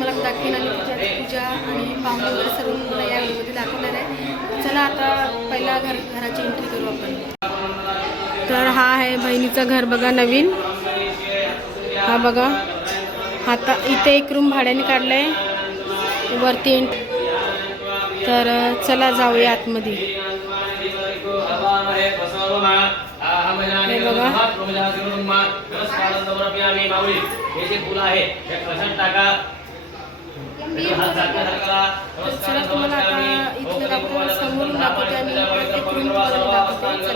तुम्हाला दाखवेन आणि पूजा आणि पाहुणे वगैरे सर्व तुम्हाला या व्हिडिओमध्ये दाखवणार आहे. चला आता पहिला घर घराची एंट्री करू आपण. तर हा आहे बहिणीचं घर बघा नवीन. हा बघा. आता इथे एक रूम भाड्याने काढलं आहे वरती एंट तर चला जाऊया आतमध्ये. बघा. हे जे फुलं आहे कशात टाका नमस्कार चला तुम्हाला आता इथलं दाखवतो समोरून दाखवते आणि प्रत्येक रूम दाखवते.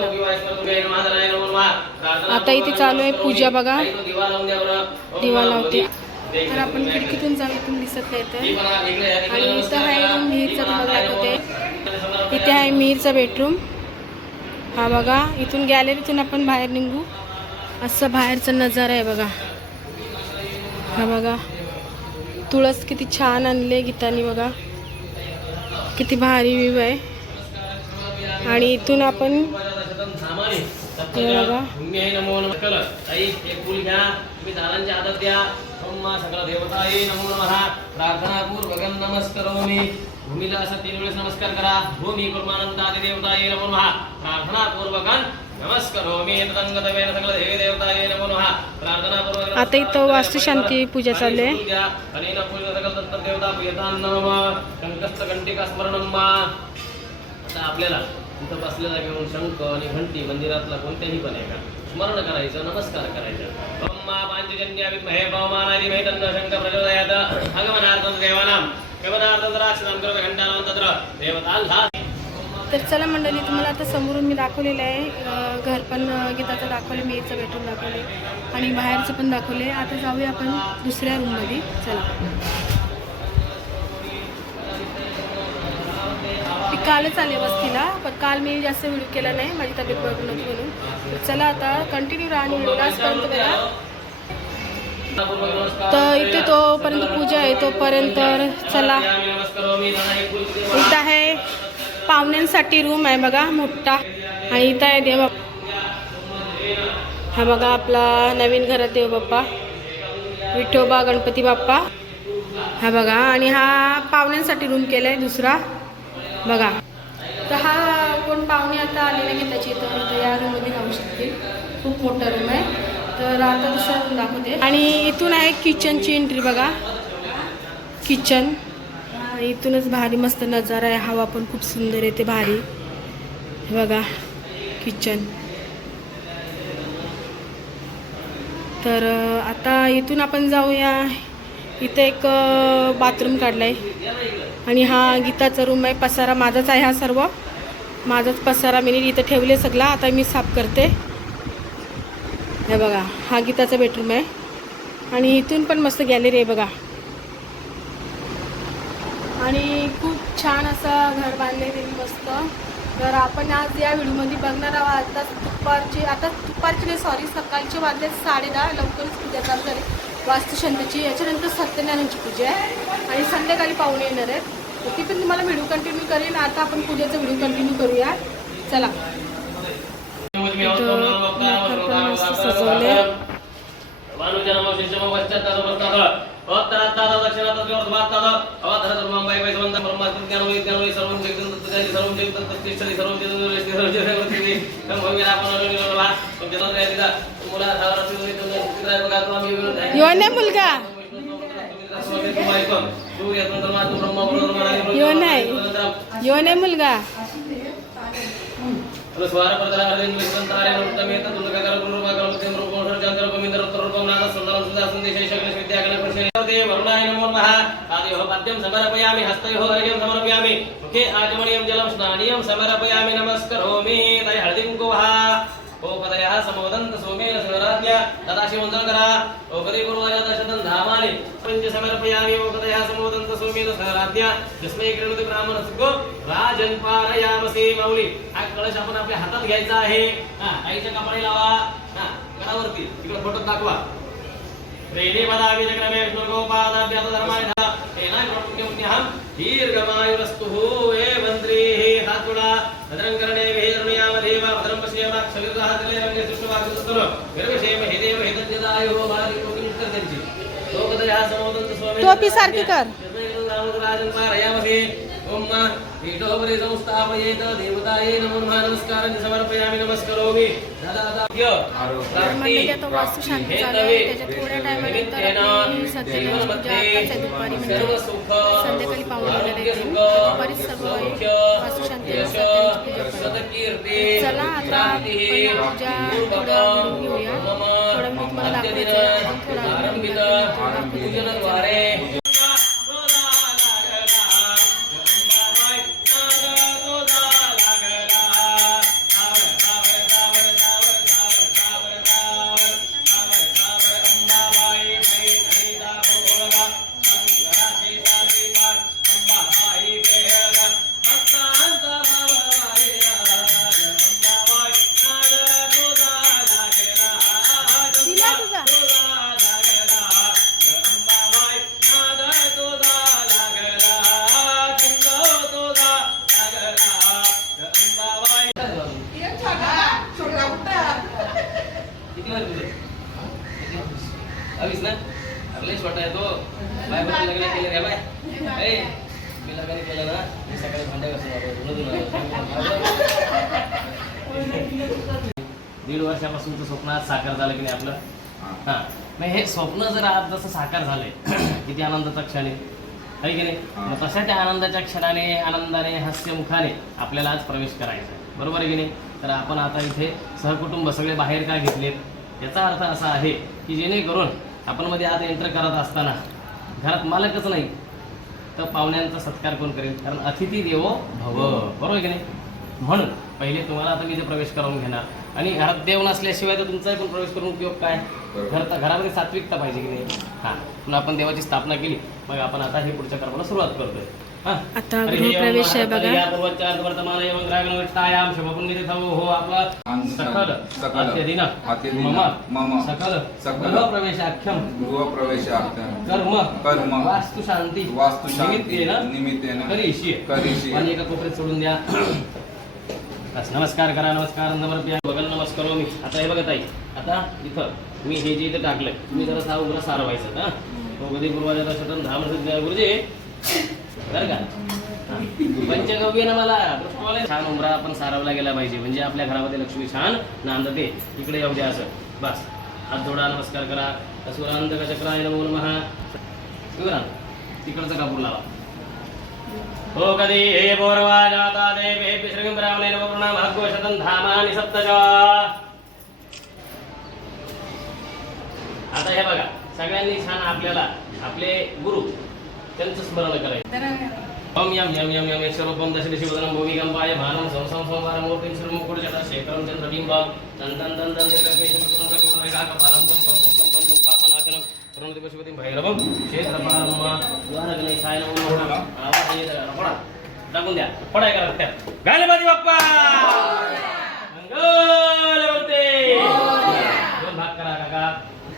चला. आता इथे चालू आहे पूजा बघा. दिवा लावते. तर आपण खिडकीतून जाऊ इथून दिसत नाही तर आणि इथं आहे. मिहीरचा तुम्हाला दाखवते. इथे आहे मिहीरचा बेडरूम हा बघा इथून गॅलरीतून आपण बाहेर निघू. असं बाहेरचा नजारा आहे बघा. हा बघा. तुळस किती छान आणले गीतानी बघा. किती भारी व्ह्यू आहे. आणि इथून आपण बघा. प्रार्थना भूमीला असं तीन वेळेस नमस्कार करा. भूमी परमानंदादि देवताये नमो नमः. प्रार्थना देवताये नमो आता इथं वास्तुशांती पूजा चालू आहे. आपल्याला तिथं बसलेला घेऊन शंख आणि घंटी मंदिरातला कोणत्याही पण आहे का स्मरण करायचं नमस्कार करायचं. पांचजन्या विद्महे शंख प्रचोदयात. भगवनार्थं देवानां. तर चला मंडळी तुम्हाला आता समोरून मी दाखवलेलं आहे. घर पण गीताचं दाखवले मी याचं बेडरूम दाखवले आणि बाहेरचं पण दाखवले आता जाऊया आपण दुसऱ्या रूममध्ये चला. मी कालच आले वस्तीला पण काल मी जास्त व्हिडिओ केला नाही. माझी तब्येत बघून म्हणून. तर चला आता कंटिन्यू राहा आणि व्हिडिओ लास्टपर्यंत तर इथे तोपर्यंत पूजा आहे तोपर्यंत चला. इथं आहे पाहुण्यांसाठी रूम आहे बघा मोठा. आणि इथं आहे देव. हा बघा आपला नवीन घरात देव बाप्पा. विठोबा गणपती बाप्पा. हा बघा आणि हा पाहुण्यांसाठी रूम केला आहे दुसरा. बघा. तर हा कोण पाहुणे आता आलेले की त्याची इथं तर या रूममध्ये राहू शकते खूप मोठा रूम आहे आता दाखवते. आणि इथून आहे किचनची एंट्री बघा. किचन इथूनच भारी मस्त नजारा आहे. हवा पण खूप सुंदर येते भारी. बघा किचन तर आता इथून आपण जाऊया. इथं एक बाथरूम काढला आहे आणि हा गीताचा रूम आहे. पसारा माझाच आहे हा सर्व. माझाच पसारा मी इथं ठेवले सगळा. आता मी साफ करते. हे बघा हा गीताचा बेडरूम आहे. आणि इथून पण मस्त गॅलरी आहे बघा. आणि खूप छान असं घर बांधले त्यांनी मस्त. तर आपण आज या व्हिडिओमध्ये बघणार आहोत आता दुपारचे आता दुपारचे नाही सॉरी सकाळचे वाजले साडे दहा लवकरच पूजा चालू झाली. वास्तुशांतीची याच्यानंतर सत्यनारायणची पूजा आहे. आणि संध्याकाळी पाहुणे येणार आहेत. ती पण तुम्हाला व्हिडिओ कंटिन्यू करेन. आता आपण पूजेचा व्हिडिओ कंटिन्यू करूया. चला. तर सजवले. यो नाही मुलगा. यो नाही यो नाही मुलगा. स्वार प्रतला पद्यं समर्पयामि हस्तयोः अर्घ्यं समर्पयामि. मुखे आचमनीयं जलं स्नानीयं समर्पयामि नमस्करोमि. तय हळदीं कुवः ओपदयः समोदन्त सोमेन शिवराज्ञा तदाशिवन्दनं करा ओपदे गुरुवाय दशतं धामानि. पञ्च समर्पयामि ओपदयः समोदन्त सोमेन शिवराज्ञा तस्मै कृणुति ब्राह्मणस्को राजन पारयामसे माऊली हा कळश आपण आपल्या हातात घ्यायचा आहे. हा आईच्या कपाळी लावा. हा कडावरती तिकडे फोटो दाखवा. प्रेणे पदावि चक्रमे विष्णुर्गोपादाभ्यात धर्माय धा एना कृत्यं दीर्घमायुरस्तु हे मंत्री हे हात जोडा भद्रं कर्णे विहेरण्यामधेव भद्रं पश्येमाक्षवी महाजले रंगे सृष्ट वागुस्तुर गर्भशेम हे देव हे कोकिन त्यांची लोकदया समोदंत स्वामी टोपी सारखी कर. पीठोपरि संस्थापयेत देवताये नमो नमः नमस्कारं समर्पयामि नमस्करोमि. दादादाभ्य म्हणजे आता वास्तुशांती चालू आहे त्याच्या थोड्या टायमानंतर मी सत्यनारायण पूजा आहे दुपारी म्हणजे संध्याकाळी पाहून येते दुपारीच सर्व वास्तुशांती. चला आता आपण पूजा थोडं घेऊया थोडं मी तुम्हाला दाखवायचं थोडा. पूजनद्वारे. हे स्वप्न जर आज जसं साकार झालंय किती आनंदाचा क्षण आहे. है की नाही? मग तशा त्या आनंदाच्या क्षणाने आनंदाने हास्यमुखाने आपल्याला आज प्रवेश करायचा आहे. बरोबर आहे की नाही? तर आपण आता इथे सहकुटुंब सगळे बाहेर का घेतलेत याचा अर्थ असा आहे की जेणेकरून आपण मध्ये आत एंटर करत असताना घरात मालकच नाही तर पाहुण्यांचा सत्कार कोण करेल? कारण अतिथी देवो भव. बरोबर की नाही? म्हणून पहिले तुम्हाला आता मी इथे प्रवेश करून घेणार. आणि घरात देव नसल्याशिवाय तर तुमचा पण प्रवेश करून उपयोग काय? घर घरामध्ये सात्विकता पाहिजे की नाही? हां. म्हणून आपण देवाची स्थापना केली. मग आपण आता हे पुढच्या कर्माला सुरुवात करतोय. हां. आता गृहप्रवेश आहे ओम बघा. या पूर्वचार वर्तमान एवं ग्रागण विठ्ठायाम शुभपुण्यतिथौ हो आपला सकल सकल अत्यदिन अत्यदिन मम. मम. सकल सकल गृहप्रवेशाख्यम गृहप्रवेशार्थं कर्म. कर्म. वास्तु शांती. निमित्तेन. आणि एका कोपऱ्यात सोडून द्या. बस. नमस्कार करा नमस्कार. समर्प्या बघल नमस्कारो मी. आता हे बघत आहे आता इथं. मी हे जे इथे टाकलंय तुम्ही जरा सहा उघडं सारवायचं हा. तो कधी पूर्वाजाचा शतन धाम सिद्ध गुरुजी. बरं का? पंचगव्य ना मला. छान उमरा आपण सारवला गेला पाहिजे. म्हणजे आपल्या घरामध्ये लक्ष्मी छान नांदते. इकडे येऊ द्या असं. बस. हात जोडा नमस्कार करा. असुरांत चक्राय नमो नमः. शिवरा तिकडचा कापूर लावा. हो कधी हे पौरवा जाता देवे श्रीं ब्राह्मणे नवपूर्णा भाग्यशतं धामानि सप्तजा आता हे बघा सगळ्यांनी छान आपल्याला आपले गुरु त्यांचं स्मरण करायचं ओम यम यम यम यम ईश्वरोपम दशरी शिवदनं भूमिकंपाय भानं संसं संवारं मूर्तिं श्रीमुकुटजटा शेखरं चंद्रबिंबं तन तन तन तं कपालं पं पं पशुपतिं भैरवं क्षेत्रपालं द्वारगणेशाय नमो नमः आवाज पडा टाकून द्या पडाय करा त्यात गणपती बाप्पा मंगल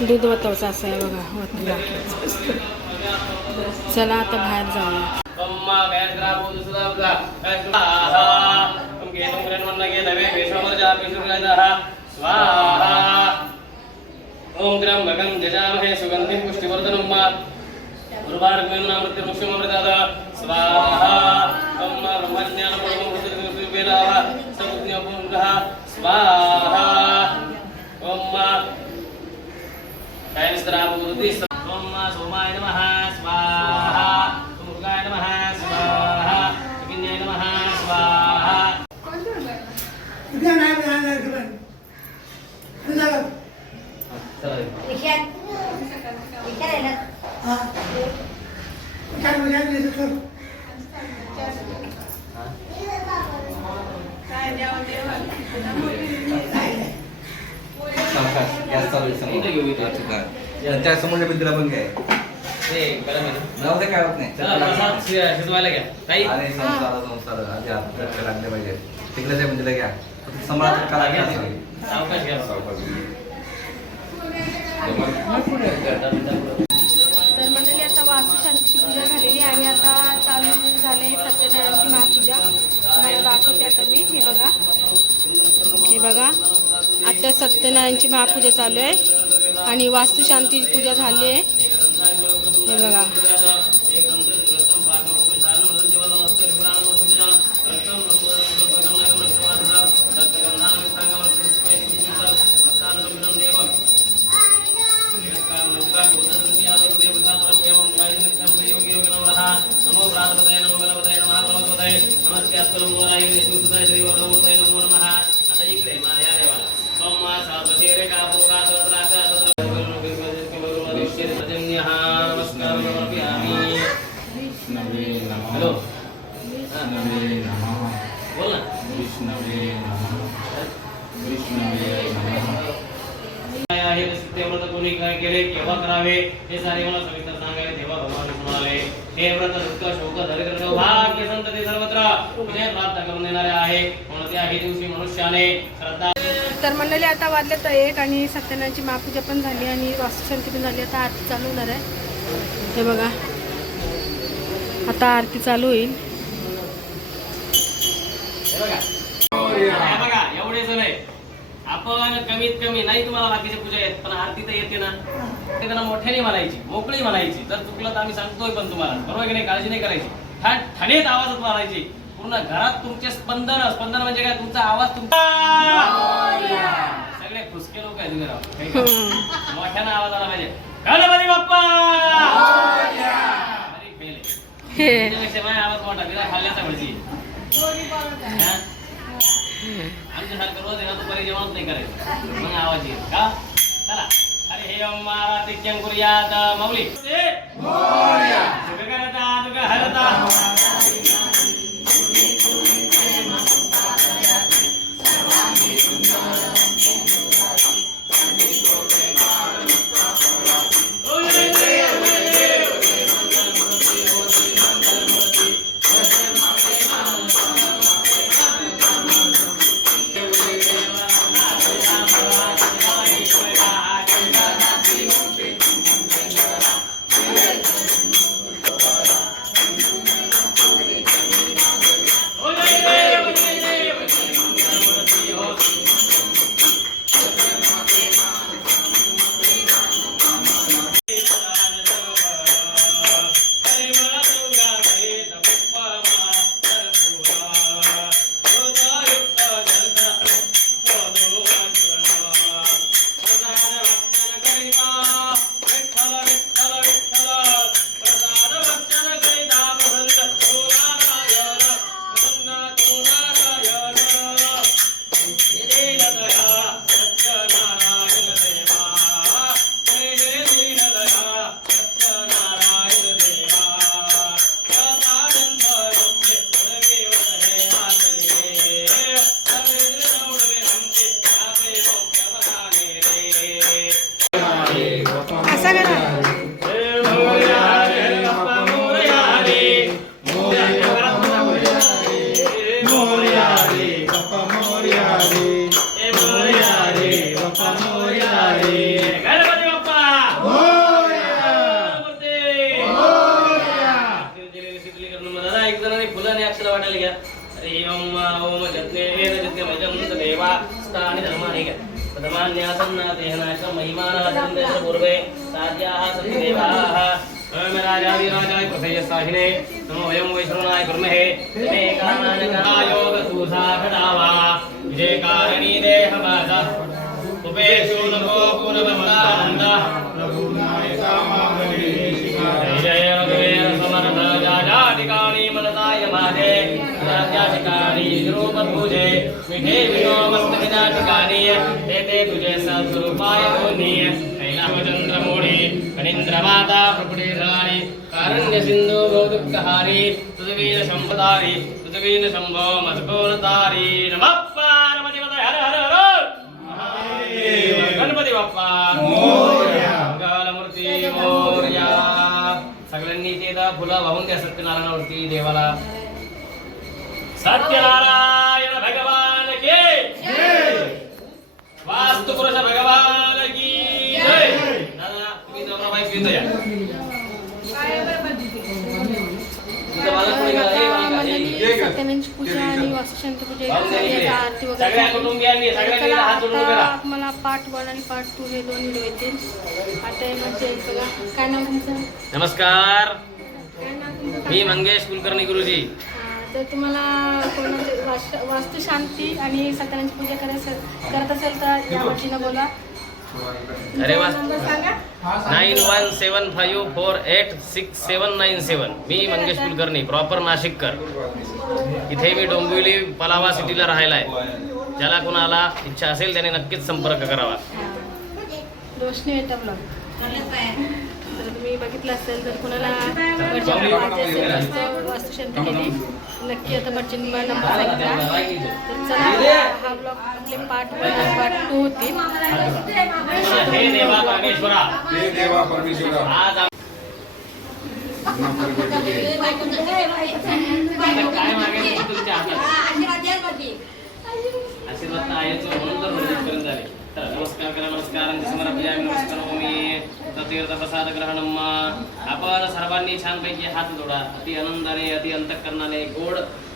दूध वतवचं असं आहे बघा वतला चला आता बाहेर जाऊया. तुम स्वाहा. ओम ग्राम भगं जजामहे सुगंधि पुष्टिवर्धनं मा. उर्वारुकमेन नामृत्य मुक्षमृताद स्वाहा. ओम ब्रह्मज्ञान स्वाहा. ओम कायनिस्त्रावृत्ति ओम सोमाय नमः स्वाहा मुरुगाय नमः स्वाहा सुकिन्याय नमः स्वाहा चला विषयात विचारायला सावकाश गॅस चालू त्या समोरच्या भिंतीला पण? जाऊ दे काय होत नाही. चला, प्रसाद शि- शिजवायला घ्या. ताई. अरे संसार संसार. आधी हात चटके लागले पाहिजे. तिकडे त्या भिंतीला घ्या. संभाळा चटका लागला असेल. सावकाश घ्या. सावकाश. तर मंडळी आता वास्तुशांतीची पूजा झालेली आणि आता चालू झाले सत्यनारायणची महापूजा. तुम्हाला दाखवते आता मी. हे बघा. हे बघा. आता सत्यनारायणची महापूजा चालू आहे. आणि वास्तुशांती पूजा झाली आहे. हे बघा. नमो प्रातपतये नमो गणपतये नमः. प्रमोदपतये नमस्ते अस्मद्गोराय विष्णुसुताय नमो नमः. आता इकडे हॅलो बोल ना आहे व्रत कोणी काय केले केव्हा करावे हे सारे मला सविस्तर सांगावे तेव्हा भगवान म्हणाले हे व्रत दुःख शोक दरिद्र सर्वत्र प्राप्त करून देणारे आहे दिवशी मनुष्याने तर मंडळी आता वाजले तर एक आणि सत्यनारायणची महापूजा पण झाली आणि वास्तुशांती पण झाली. आता आरती चालू होणार आहे. हे बघा. आता आरती चालू होईल. बघा बघा एवढे जण आहे आपण कमीत कमी नाही तुम्हाला बाकीच्या पूजा येत पण आरती तर येते ना. ते त्यांना मोठ्याने म्हणायची मोकळी म्हणायची. जर चुकलं तर आम्ही सांगतोय पण तुम्हाला. बरोबर की नाही? काळजी नाही करायची. ठण आवाजात म्हणायची. पूर्ण घरात तुमचे स्पंदन स्पंदन म्हणजे काय? तुमचा आवाज तुमचा सगळे खुसके लोक आहेत घरावर. मोठ्यानं आवाज आला पाहिजे. गणपती बाप्पा! आवाज मोठा. तिला खाल्ल्याचा भजी? आमच्यासारखं रोज आहे ना दुपारी जेवणच नाही करायचं. मग आवाज येईल. का? चला. अरे हे करता दुःख हरता. असं साध्याः सन्ति देवाः ओम राजावि राजाय प्रसय साहिने नमो वयं वैश्रवणाय कुर्महे मे कामानकायोग तूषा खडावा विजयकारिणी देहवासा उपेशो नको पुनवस्तानन्द जय जय रघुवीर समर्थ जाजाटिकाणी मनसाय माझे राज्याटिकाणी रूपपूजे मिठे विनो मस्तविदा ठिकाणी ते ते तुझे सद्रूपाय दोन्ही మాతా ప్రపుటేశారి కారుణ్యసింధు గౌదుగ్ధహారి పృథువీన సంపదారి పృథువీన సంభవ మధుకోనతారి నమ పార్వతిపద హర హర హర గణపతి బప్ప మూర్తి మోర్య సకలన్నీ తేద కుల వహుంది సత్యనారాయణ వృత్తి దేవల సత్యనారాయణ सत्यनारायणची पूजा आणि वास्तुशांती पूजा वाहून द्या एक इकडे. आरती वगैरे सगळ्या झाली. आता मला पार्ट वन आणि पार्ट टू हे दोन व्हिडिओ येतील आता हे म्हणजे बघा काय नाव तुमचं नमस्कार काय नाव मी मंगेश कुलकर्णी गुरुजी हा, तर तुम्हाला कोणाचे वास्तु वास्तुशांती आणि सत्यनारायणची पूजा करायचं करत असेल तर या वतीनं बोला अरे वा. Nine one seven five four eight six seven nine seven मी मंगेश कुलकर्णी प्रॉपर नाशिककर इथे मी डोंबिवली पलावा सिटीला राहायला आहे ज्याला कुणाला इच्छा असेल त्याने नक्कीच संपर्क करावा रोशनी तुम्ही बघितलं असेल तर कुणाला वास्तुशांती केली. नक्की आता बच्चन नंबर सांगितला. तर चला हा ब्लॉग आपले पार्ट वन आणि पार्ट टू होतील हे हे. हातात? आशीर्वाद तर नमस्कार करा नमस्कार. समर्पयामि तीर्थ प्रसाद ग्रहण आपण सर्वांनी छानपैकी हात जोडा। अति आनंदाने अति अंतकरणाने गोड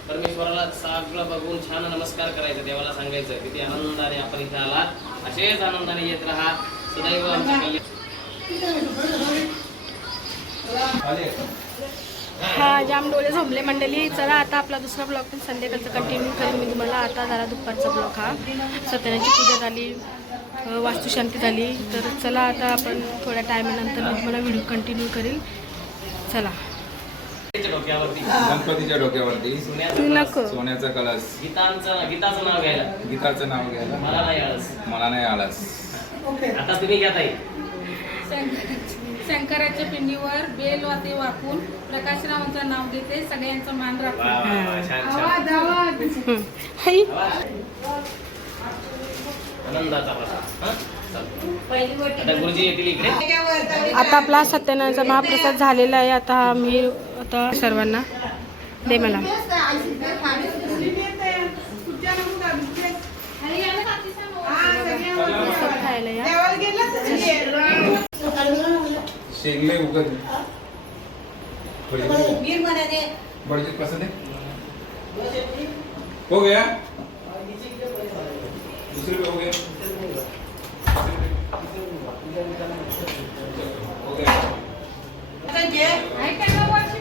परमेश्वराला सगळं बघून छान नमस्कार करायचं देवाला सांगायचं किती आनंदाने आपण इथे आलात असेच आनंदाने येत राहा. सदैव आमच्या हा जाम डोळे झोपले मंडळी. चला आता आपला दुसरा ब्लॉग पण संध्याकाळचा कंटिन्यू करेन मी तुम्हाला आता जरा दुपारचा ब्लॉग हा. सत्यनाची पूजा झाली. वास्तुशांती झाली. तर चला आता आपण थोड्या टायमानंतर मी तुम्हाला व्हिडिओ कंटिन्यू करेल. चला. डोक्यावरती गणपतीच्या डोक्यावरती सोन्याचं नको. सोन्याचा कलश. गीतांचं गीताचं नाव घ्यायला. गीताचं नाव घ्यायला. मला नाही आळस. मला नाही आलास आता तुम्ही घ्या ताई. शंकराच्या पिंडीवर बेल वाते वाकून प्रकाशरावांचं नाव घेते. सगळ्यांचं मान राखून. आवाज आवाज. आनंदाचा प्रसाद हं? चल. आता गुरुजी येतील इकडे. आता आपला सत्यनारायणचा महाप्रसाद झालेला आहे. आता मी आता सर्वांना दे मला. शेंगले उगत. हो गया. दूसरे पे हो गया हो गया ऐकायला वर्षी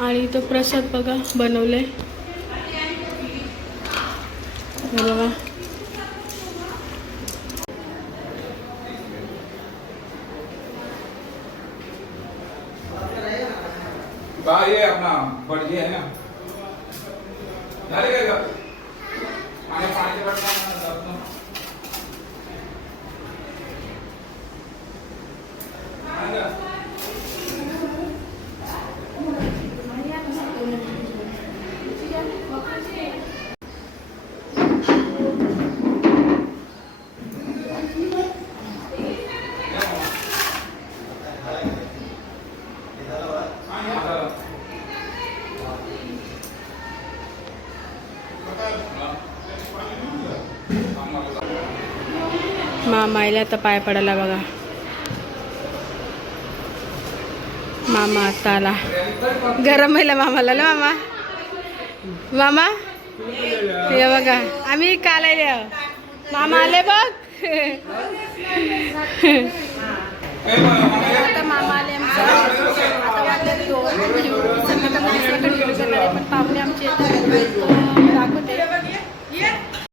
आणि तो प्रसाद बघा बनवलाय. बघा. ये अपना बड़गी है ना झाले काय गं? आणि पाण्याच्या बाटल्या आणा ना. आण गं. आणि आता- मामा तर पाय पडायला बघा. मामा आता आला. गरम आहे मामाला. ना मामा. मामा. हे बघा. आम्ही काल आले मामा आले बघ. आता मामा आले आमचा. आता वाजले दोन. पण पाहुणे आमचे